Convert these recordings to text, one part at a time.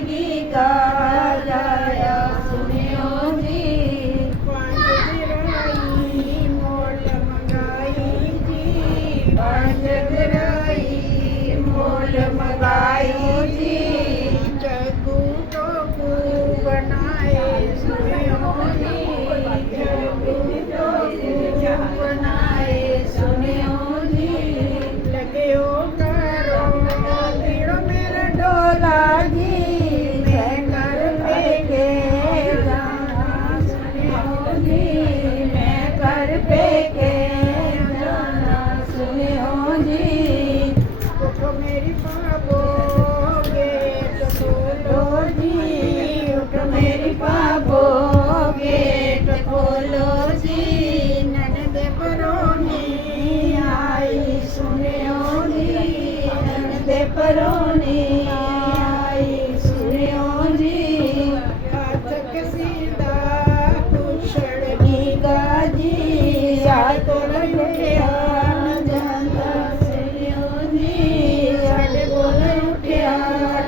जिंदगी का जाया सुनियो जी। पांच गिराई मोल मंगाई जी, पांच गिराई मोल मंगाई जी। जग्गू टोकू बनाए सुनियो जी, बनाए सुनियो जी। लगे हो करो दिल मेरा डोला जी मैं कर पे के जाना सुनियो जी। मैं कर पे के जाना सुनियो जी। उठो मेरी पापो गेट खोलो जी, उठ मेरी पापो गेट खोलो जी। ननद परोनी आई सुनियो जी। ननद परोनी आई सुनियो जी। हाथ कसीदा कुशड़ गीगा जी साथ उठिया न जाता सुनियो जी। साढ़े कोल उठिया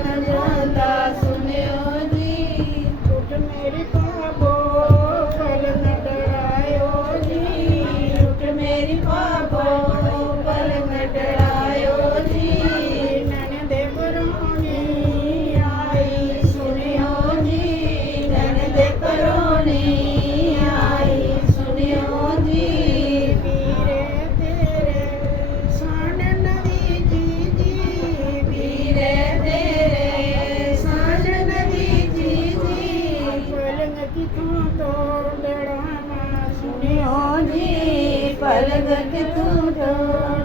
न जाता सुनियो जी। उठ मेरी पापो फल न डरायो जी, उठ मेरी पापो पलंग डरायो जी। ननद परोनी आई सुनियो जी। ननद परोनी आई सुनियो जी। वीरे तेरे सान नवी जी, वीरे तेरे सान नवी जी। पलंग किथों तो डरावा सुनियो सुनियो जी। पलंग किथों तो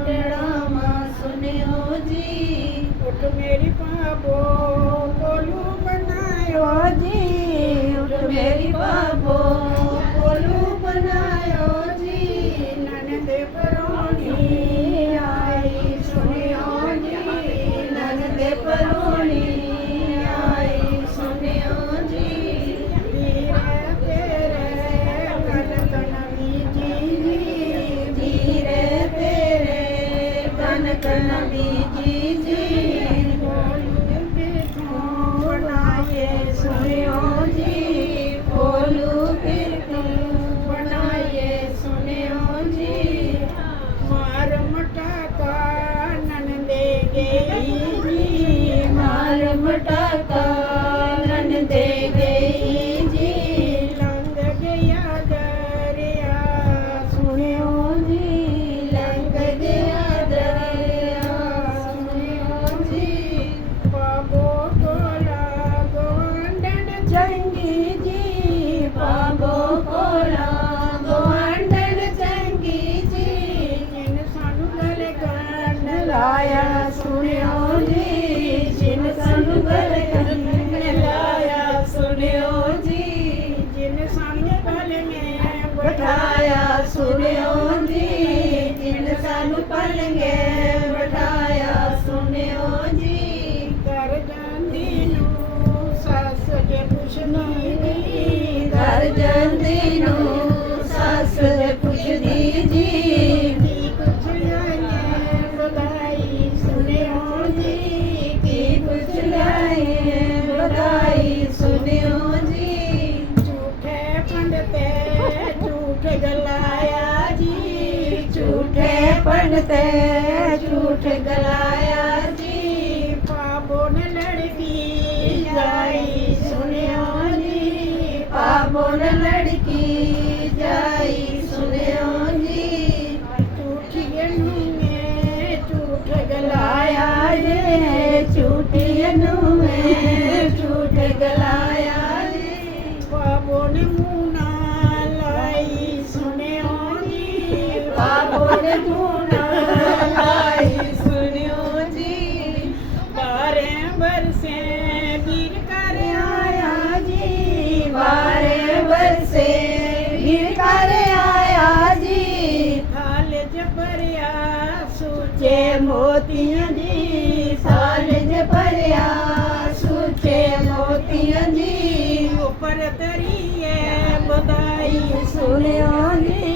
डरावा सुनियो जी। उठ मेरी पापो कोलू बनायो ओ जी। उठ मेरी बाबो कोलू बनायो जी। ननद परोनी आई सुनियो जी। ननद परोनी आई सुनियो जी। वीरे तेरे कनक नवी जी, धीरे तेरे कनक नबी जी। कोलू किथों बनाए सुनियो जी। कोलू फिर बनाए सुनियो जी। मार मटाका ननदे गई जी, मार मटाका नन दे गई जी। लंघ गया दरिया सुनियो जी। लंघ गया दरिया सुनियो जी। पापो कोला गोंडन चंगी जी। बाबो कोला गवांडन चंगी जी। जिन सानू गल गंढ लाया सुनियो जी। जिन सानू गल लाया सुनियो जी। जिन सानू पल में बिठाया सुनियो जी। जिन सानू पलंगे बिठाया सुनियो जी। कर जांदी नू सस जे पुछदी नी, घर ਜਾਂਦੀ ਨੂੰ ਸੱਸ ਪੁੱਛਦੀ ਜੀ। की कुछ आए बधाई सुनियो जी, ਕੀ ਪੁੱਛ ਲਾਏ ਵਧਾਈ ਸੁਣਿਓ ਜੀ। झूठे पंडते झूठ गलाया जी, ਝੂਠੇ ਪੜਤੇ ਝੂਠ ਗਲਾਇਆ ਜੀ। पापो ने लड़की जाई सुनियो जी, ਪਾਪੋਂ ਲੜਕੀ ਜਾਈ ਸੁਣਿਓ ਜੀ। झूठी में झूठ ਗਲਾਇਆ गलाया ਜੇ ਝੂਠੀ ਨੂੰ ਮੈਂ ਝੂਠ ਗਲਾਇਆ ਜੀ। पापो ने मुँह ना लाई सुनियो जी, ਪਾਪੋਂ ਨੇ ਮੂੰਹ ਨਾ ਲਾਈ ਸੁਣਿਓ ਜੀ। 12 बरसे बीर कर आया जी, 12 बरसे फिर कर आया जी। थाल जबरिया सूचे जे मोतियां जी साल ज भरिया सूचे मोतियां जी। ऊपर तरिए बधाई सुनियो जी।